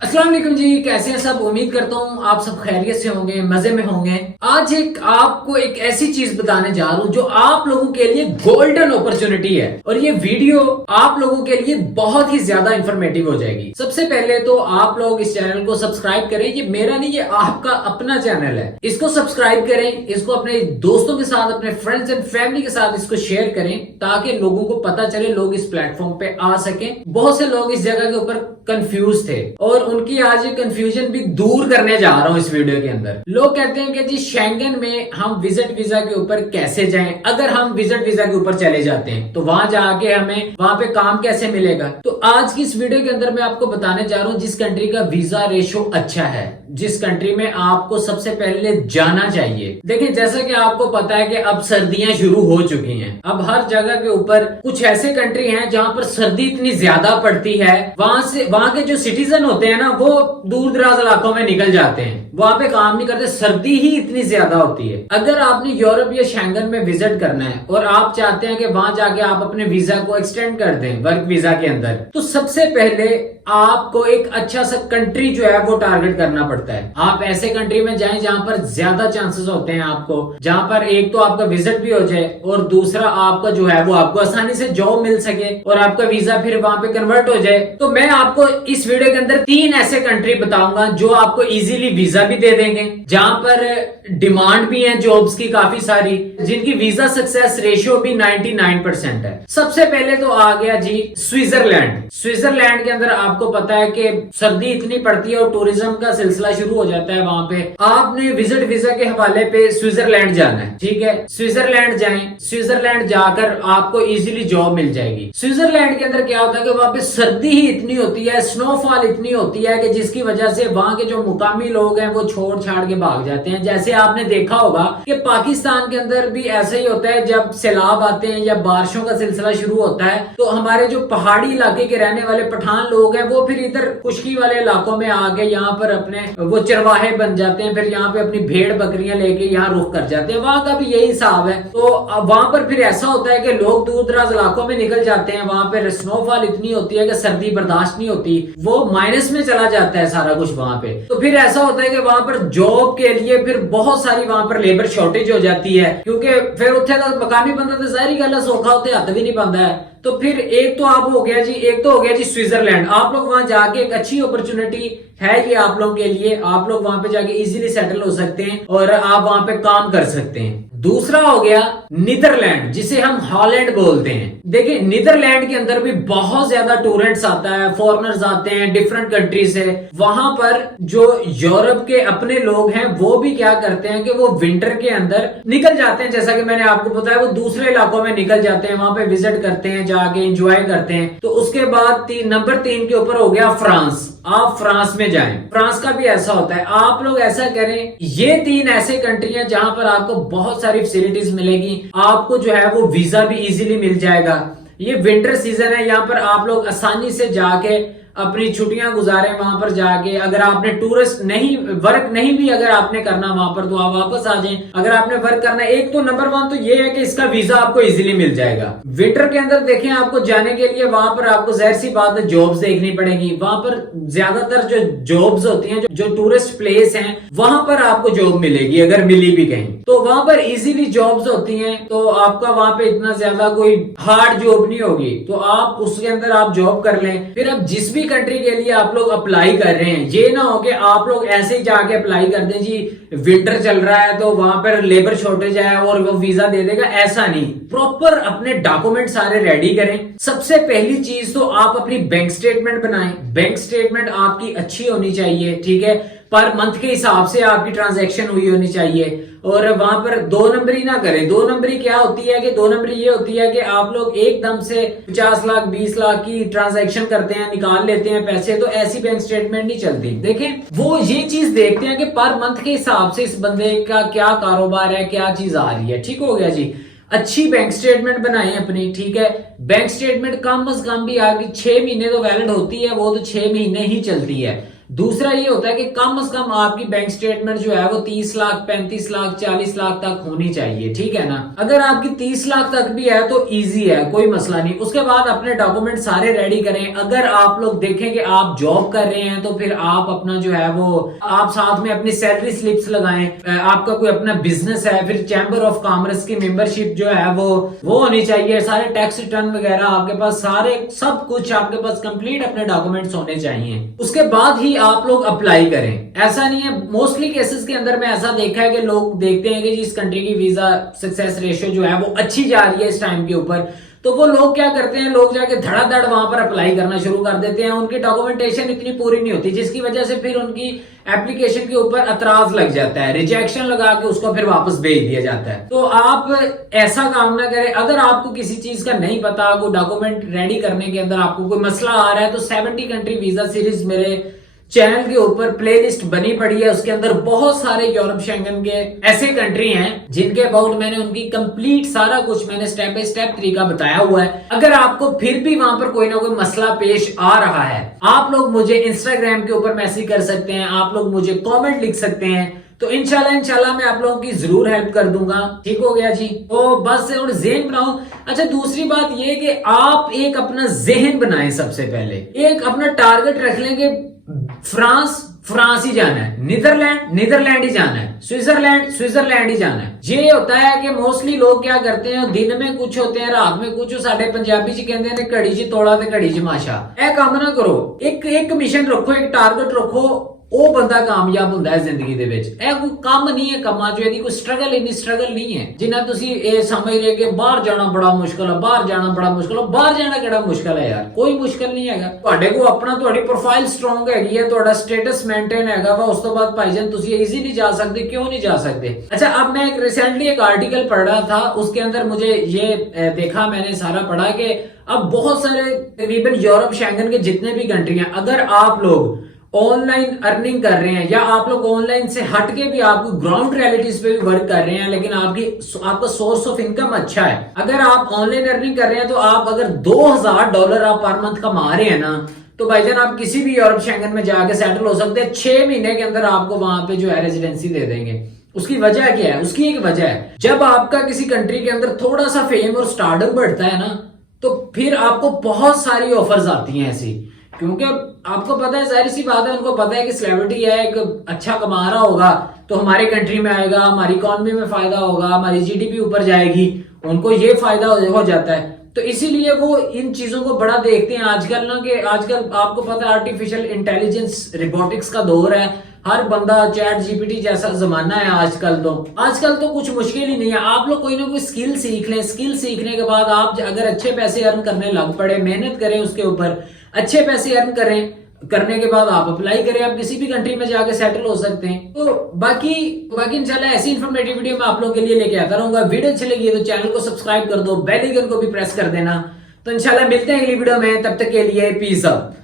अस्सलाम वालेकुम जी, कैसे हैं सब। उम्मीद करता हूँ आप सब खैरियत से होंगे, मजे में होंगे। आज आपको एक ऐसी चीज बताने जा रहा हूँ जो आप लोगों के लिए गोल्डन अपॉर्चुनिटी है और ये वीडियो आप लोगों के लिए बहुत ही ज्यादा इंफॉर्मेटिव हो जाएगी। सबसे पहले तो आप लोग इस चैनल को सब्सक्राइब करें। ये मेरा नहीं, ये आपका अपना चैनल है। इसको सब्सक्राइब करें, इसको अपने दोस्तों के साथ, अपने फ्रेंड्स एंड फैमिली के साथ इसको शेयर करें ताकि लोगों को पता चले, लोग इस प्लेटफॉर्म पे आ सकें। बहुत से लोग इस जगह के ऊपर कंफ्यूज थे और उनकी आज ये कंफ्यूजन भी दूर करने जा रहा हूं इस वीडियो के अंदर। लोग कहते हैं कि जी शेंगन में हम विजिट वीजा के ऊपर कैसे जाएं, अगर हम विजिट वीजा के ऊपर चले जाते हैं तो वहां जाके हमें वहां पे काम कैसे मिलेगा। तो आज की इस वीडियो के अंदर मैं आपको बताने जा रहा हूं जिस कंट्री का वीजा रेशो अच्छा है, जिस कंट्री में आपको सबसे पहले जाना चाहिए। देखिए, जैसा कि आपको पता है कि अब सर्दियां शुरू हो चुकी हैं। अब हर जगह के ऊपर कुछ ऐसे कंट्री हैं जहां पर सर्दी इतनी ज्यादा पड़ती है, वहां के जो सिटीजन होते हैं ना, वो दूर दराज इलाकों में निकल जाते हैं, वहां पे काम नहीं करते, सर्दी ही इतनी ज्यादा होती है। अगर आपने यूरोप या शेंगन में विजिट करना है और आप चाहते हैं कि वहां जाके आप अपने वीजा को एक्सटेंड कर दें वर्क वीजा के अंदर, तो सबसे पहले आपको एक अच्छा सा कंट्री जो है वो टारगेट करना पड़ता है। आप ऐसे कंट्री में जाएं जहां पर ज्यादा चांसेस होते हैं आपको, जहां पर एक तो आपका विजिट भी हो जाए और दूसरा आपका जो है वो आपको आसानी से जॉब मिल सके और आपका वीजा फिर वहां पे कन्वर्ट हो जाए। तो मैं आपको इस वीडियो के अंदर 3 ऐसे कंट्री बताऊंगा जो आपको इजीली वीजा भी दे देंगे, जहां पर डिमांड भी है जॉब्स की काफी सारी, जिनकी वीजा सक्सेस रेशियो भी 99% है। सबसे पहले तो आ गया जी स्विट्जरलैंड। स्विट्जरलैंड के अंदर आपको पता है कि सर्दी इतनी पड़ती है और टूरिज्म का सिलसिला शुरू हो जाता है। वहां पे आपने विजिट वीजा के हवाले पे स्विट्जरलैंड जाना है, ठीक है। स्विट्जरलैंड जाएं, स्विट्जरलैंड जाकर आपको इजीली जॉब मिल जाएगी। स्विट्जरलैंड के अंदर क्या होता है कि वहां पे सर्दी ही इतनी होती है, स्नोफॉल इतनी होती है कि जिसकी वजह से वहां के जो मुकामी लोग हैं वो छोड़ छाड़ के भाग जाते हैं। जैसे आपने देखा होगा कि पाकिस्तान के अंदर भी ऐसा ही होता है, जब सैलाब आते हैं या बारिशों का सिलसिला शुरू होता है तो हमारे जो पहाड़ी इलाके के रहने वाले पठान लोग हैं वो फिर इधर खुशकी वाले इलाकों में आके यहाँ पर अपने वो चरवाहे बन जाते हैं, फिर यहाँ पे अपनी भेड़ बकरियां लेके यहाँ रुख कर जाते हैं। वहां का भी यही हिसाब है। तो वहां पर फिर ऐसा होता है कि लोग दूर दराज इलाकों में निकल जाते हैं, वहां पर स्नोफॉल इतनी होती है कि सर्दी बर्दाश्त नहीं होती, वो माइनस में चला जाता है सारा कुछ वहां पे। तो फिर ऐसा होता है कि वहां पर जॉब के लिए फिर बहुत सारी वहां पर लेबर शॉर्टेज हो जाती है, क्योंकि फिर उत्थे तक मकामी बंदा तो जाहिर गल है सौखा होते हाथ भी नहीं पाता है। तो फिर एक तो आप हो गया जी, एक तो हो गया जी स्विट्जरलैंड। आप लोग वहां जाके एक अच्छी अपॉर्चुनिटी है ये आप लोगों के लिए, आप लोग वहां पे जाके इजीली सेटल हो सकते हैं और आप वहां पे काम कर सकते हैं। दूसरा हो गया नीदरलैंड, जिसे हम हॉलैंड बोलते हैं। देखिए, नीदरलैंड के अंदर भी बहुत ज्यादा टूरिस्ट्स आता है, फॉरेनर्स आते हैं डिफरेंट कंट्री से। वहां पर जो यूरोप के अपने लोग हैं वो भी क्या करते हैं कि वो विंटर के अंदर निकल जाते हैं, जैसा कि मैंने आपको बताया, वो दूसरे इलाकों में निकल जाते हैं, वहां पे विजिट करते हैं, जाके एंजॉय करते हैं। तो उसके बाद नंबर 3 के ऊपर हो गया फ्रांस। आप फ्रांस में जाएं, फ्रांस का भी ऐसा होता है। आप लोग ऐसा करें, ये 3 ऐसे कंट्री हैं जहां पर आपको बहुत सारी फैसिलिटीज मिलेगी, आपको जो है वो वीजा भी इजीली मिल जाएगा। ये विंटर सीजन है, यहाँ पर आप लोग आसानी से जाके अपनी छुट्टियां गुजारें वहां पर जाके। अगर आपने टूरिस्ट नहीं, वर्क नहीं भी अगर आपने करना वहां पर तो आप वापस आ जाएं। अगर आपने वर्क करना, एक तो नंबर 1 तो ये है कि इसका वीजा आपको इजीली मिल जाएगा। विंटर के अंदर देखें, आपको जाने के लिए वहां पर आपको जाहिर सी बात है जॉब्स देखनी पड़ेगी। वहां पर ज्यादातर जो जॉब्स होती हैं, जो टूरिस्ट प्लेस हैं, वहां पर आपको जॉब मिलेगी अगर मिली भी कहीं, तो वहां पर इजीली जॉब्स होती हैं। तो आपका वहां पे इतना ज्यादा कोई हार्ड जॉब नहीं होगी, तो आप उसके अंदर आप जॉब कर लें। फिर अब जिस भी कंट्री के लिए आप लोग अप्लाई कर रहे हैं, ये ना हो कि आप लोग ऐसे ही जाके अप्लाई कर दें जी विंटर चल रहा है तो वहां पर लेबर शॉर्टेज है और वो वीजा दे देगा, ऐसा नहीं। प्रॉपर अपने डॉक्यूमेंट सारे रेडी करें। सबसे पहली चीज तो आप अपनी बैंक स्टेटमेंट बनाएं। बैंक स्टेटमेंट आपकी अच्छी होनी चाहिए, ठीक है, पर मंथ के हिसाब से आपकी ट्रांजैक्शन हुई होनी चाहिए। और वहां पर 2 नंबरी ना करें। 2 नंबरी क्या होती है कि 2 नंबरी ये होती है कि आप लोग एकदम से 50 लाख 20 लाख की ट्रांजैक्शन करते हैं, निकाल लेते हैं पैसे, तो ऐसी बैंक स्टेटमेंट नहीं चलती। देखें, वो ये चीज देखते हैं कि पर मंथ के हिसाब से इस बंदे का क्या कारोबार है, क्या चीज आ रही है। ठीक हो गया जी। अच्छी बैंक स्टेटमेंट बनाएं अपनी, ठीक है। बैंक स्टेटमेंट कम से कम भी आगे 6 महीने तो वैलिड होती है, वो तो 6 महीने ही चलती है। दूसरा ये होता है कि कम से कम आपकी बैंक स्टेटमेंट जो है वो 30 लाख 35 लाख 40 लाख तक होनी चाहिए, ठीक है ना। अगर आपकी 30 लाख तक भी है तो इजी है, कोई मसला नहीं। उसके बाद अपने डॉक्यूमेंट सारे रेडी करें। अगर आप लोग देखें कि आप जॉब कर रहे हैं तो फिर आप अपना जो है वो आप साथ में अपनी सैलरी स्लिप्स लगाएं। आपका कोई अपना बिजनेस है, फिर चैम्बर ऑफ कॉमर्स की मेंबरशिप जो है वो होनी चाहिए। सारे टैक्स रिटर्न वगैरह आपके पास, सारे सब कुछ आपके पास कंप्लीट अपने डॉक्यूमेंट्स होने चाहिए। उसके बाद ही आप लोग अप्लाई करें। ऐसा नहीं है, मोस्टली केसेस के अंदर मैं ऐसा देखा है कि लोग देखते हैं कि इस कंट्री की वीजा सक्सेस रेशियो जो है वो अच्छी जा रही है इस टाइम के ऊपर, तो वो लोग क्या करते हैं, लोग जाके धड़ाधड़ वहां पर अप्लाई करना शुरू कर देते हैं। उनकी डॉक्यूमेंटेशन इतनी पूरी नहीं होती, जिसकी वजह से फिर उनकी एप्लीकेशन के ऊपर एतराज लग जाता है, रिजेक्शन लगा के उसको फिर वापस भेज दिया जाता है। तो आप ऐसा काम ना करें। अगर आपको किसी चीज का नहीं पता, कोई डॉक्यूमेंट रेडी करने के अंदर आपको कोई मसला आ रहा है, तो 70 कंट्री वीजा सीरीज मेरे चैनल के ऊपर प्लेलिस्ट बनी पड़ी है। उसके अंदर बहुत सारे यूरोप शेंगन के ऐसे कंट्री हैं जिनके अबाउट मैंने उनकी कंप्लीट सारा कुछ मैंने स्टेप बाय स्टेप तरीका बताया हुआ है। अगर आपको फिर भी वहां पर कोई ना कोई मसला पेश आ रहा है, आप लोग मुझे इंस्टाग्राम के ऊपर मैसेज कर सकते हैं, आप लोग मुझे कमेंट लिख सकते हैं। तो इंशाल्लाह मैं आप लोगों की जरूर हेल्प कर दूंगा। ठीक हो गया जी। तो बस और ज़हन बनाओ। अच्छा, दूसरी बात ये कि आप एक अपना ज़हन बनाएं। सबसे पहले एक अपना टारगेट रख लेंगे, फ्रांस ही जाना है, नीदरलैंड ही जाना है, स्विट्जरलैंड ही जाना है। ये होता है कि मोस्टली लोग क्या करते हैं, दिन में कुछ होते हैं, रात में कुछ। साडे पंजाबी जी कहते हैं घड़ी च तोड़ा ते घड़ी च माशा। ए काम ना करो। एक मिशन रखो, एक टारगेट रखो, ਉਹ ਬੰਦਾ ਕਾਮਯਾਬ ਹੁੰਦਾ ਹੈ ਜ਼ਿੰਦਗੀ ਦੇ ਵਿੱਚ। ਇਹ ਕੋਈ ਕੰਮ ਨਹੀਂ ਹੈ, ਕੰਮਾਂ 'ਚ ਇਹਦੀ ਕੋਈ ਸਟਰਗਲ ਨਹੀਂ ਹੈ ਜਿੰਨਾ ਤੁਸੀਂ ਇਹ ਸਮਝ ਰਹੇ ਕਿ ਬਾਹਰ ਜਾਣਾ ਬੜਾ ਮੁਸ਼ਕਲ ਹੈ, ਬਾਹਰ ਜਾਣਾ ਕਿਹੜਾ ਮੁਸ਼ਕਲ ਹੈ ਯਾਰ, ਕੋਈ ਮੁਸ਼ਕਲ ਨਹੀਂ ਹੈਗਾ। ਤੁਹਾਡੇ ਕੋਲ ਆਪਣਾ, ਤੁਹਾਡੀ ਪ੍ਰੋਫਾਈਲ ਸਟਰੋਂਗ ਹੈਗੀ ਹੈ, ਤੁਹਾਡਾ ਸਟੇਟਸ ਮੇਨਟੇਨ ਹੈਗਾ ਵਾ, ਉਸ ਤੋਂ ਬਾਅਦ ਭਾईजान ਤੁਸੀਂ इजीली जा सकते, क्यों नहीं जा सकते। अच्छा, अब मैं रिसेंटली एक आर्टिकल पढ़ रहा था, उसके अंदर मुझे ये देखा, मैंने सारा पढ़ा कि अब बहुत सारे तकरीबन यूरोप शेंगन के जितने भी कंट्री हैं, अगर आप लोग ऑनलाइन अर्निंग कर रहे हैं या आप लोग ऑनलाइन से हटके भी आपको ग्राउंड रियलिटीज पे भी वर्क कर रहे हैं, लेकिन आपका सोर्स ऑफ इनकम अच्छा है, अगर आप ऑनलाइन अर्निंग कर रहे हैं, तो आप अगर $2000 आप पर मंथ कमा रहे हैं ना, तो भाईजान आप किसी भी यूरोप शेंगन में जाके सेटल हो सकते हैं। 6 महीने के अंदर आपको वहां पे जो है रेजिडेंसी दे देंगे। उसकी वजह क्या है? उसकी एक वजह है, जब आपका किसी कंट्री के अंदर थोड़ा सा फेम और स्टारडम बढ़ता है ना, तो फिर आपको बहुत सारी ऑफर्स आती हैं ऐसी, क्योंकि आपको पता है, जाहिर सी बात है, उनको पता है कि सेलिब्रिटी है, एक अच्छा कमा रहा होगा तो हमारे कंट्री में आएगा, हमारी इकोनॉमी में फायदा होगा, हमारी जीडीपी ऊपर जाएगी, उनको ये फायदा हो जाता है। तो इसीलिए वो इन चीजों को बड़ा देखते हैं आजकल ना, कि आजकल आपको पता है आर्टिफिशियल इंटेलिजेंस रोबोटिक्स का दौर है, हर बंदा चैट जीपीटी जैसा जमाना है आजकल तो कुछ मुश्किल ही नहीं है। आप लोग कोई ना कोई स्किल सीख लें, स्किल सीखने के बाद आप अगर अच्छे पैसे अर्न करने लग पड़े, मेहनत करें उसके ऊपर, अच्छे पैसे अर्न करने के बाद आप अप्लाई करें, आप किसी भी कंट्री में जाके सेटल हो सकते हैं। तो बाकी इंशाल्लाह ऐसी इन्फॉर्मेटिव वीडियो मैं आप लोगों के लिए लेके आता रहूंगा। वीडियो अच्छी लगी तो चैनल को सब्सक्राइब कर दो, बेल आइकन को भी प्रेस कर देना। तो इंशाल्लाह मिलते हैं अगली वीडियो में, तब तक के लिए पीस आउट।